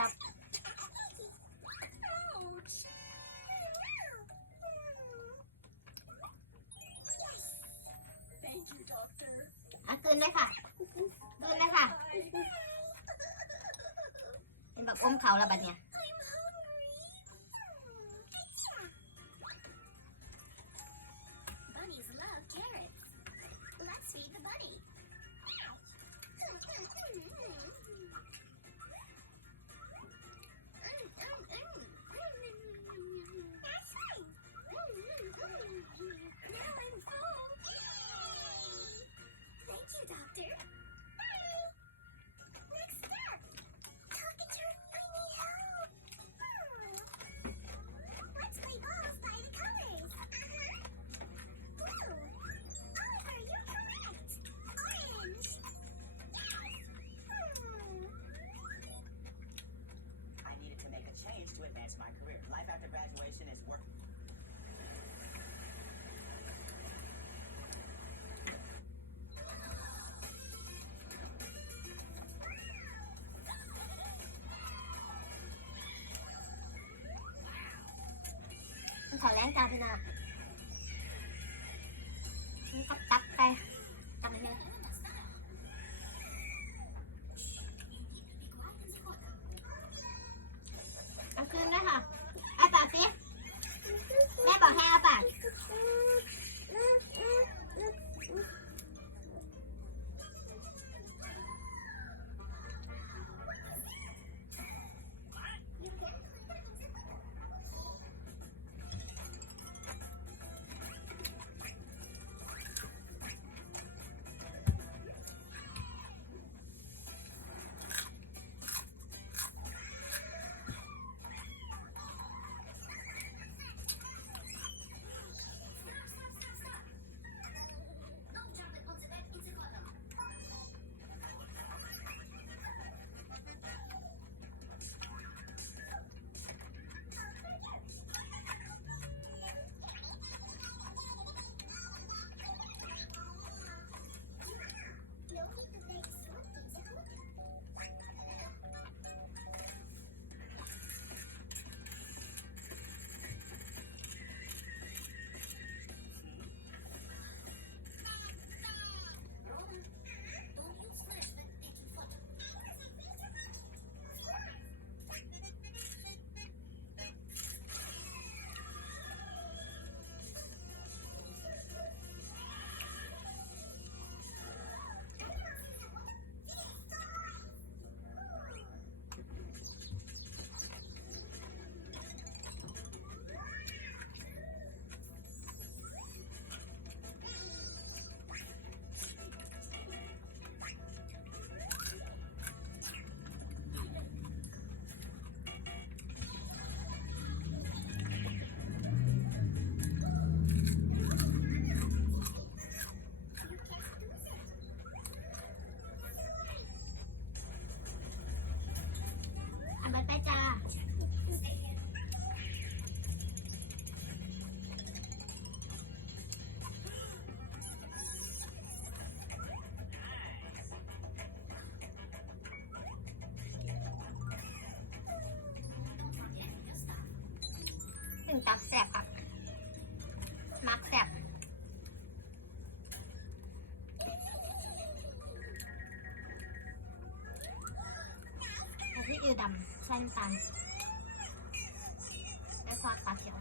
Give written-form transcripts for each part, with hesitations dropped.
จับ อ่ะกลืนด้วยค่ะกลืนเลยค่ะเป็นแบบอมเขาแล้วบัดเนี่ยขอแรงจ้าพี่นานี่ก็ตักไปตักเลยเอาคืนด้วยค่ะอาปากสิแม่บอกให้อาปากไปจ้าถึงตักแสบค่ะมักแสบที่อิวดำใส่น้ำตาลและซอสปลาเขียว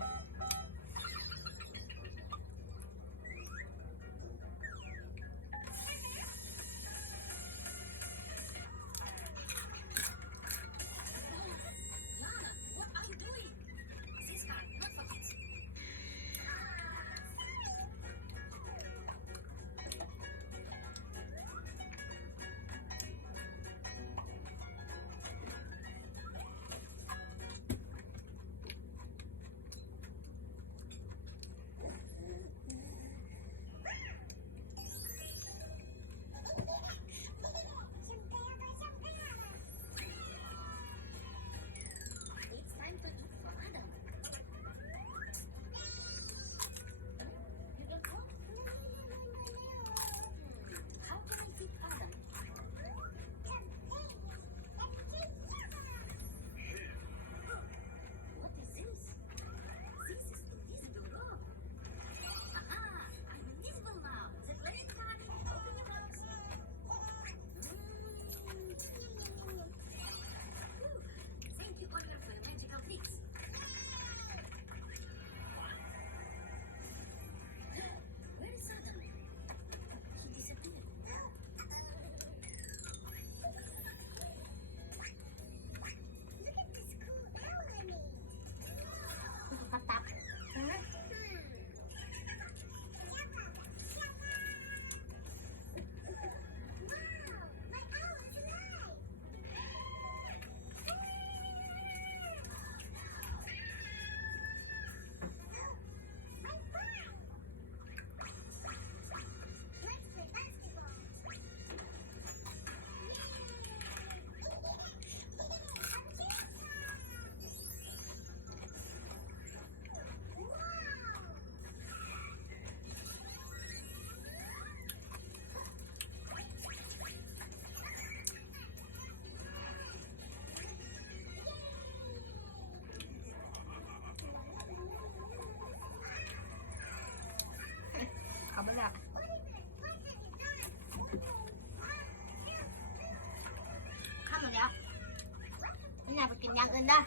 ได้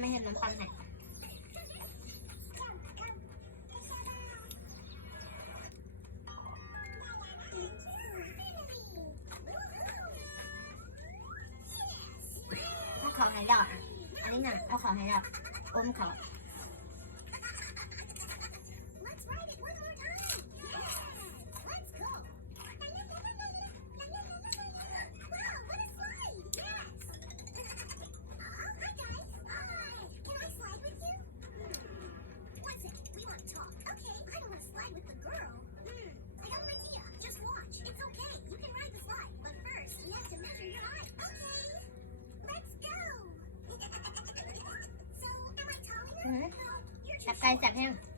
ไม่เห็นน้ำปังไหนถ้าขอให้ดอกอันนี้น่ะถ้าขอให้ดอกอมขอจับไก่จับแห้ง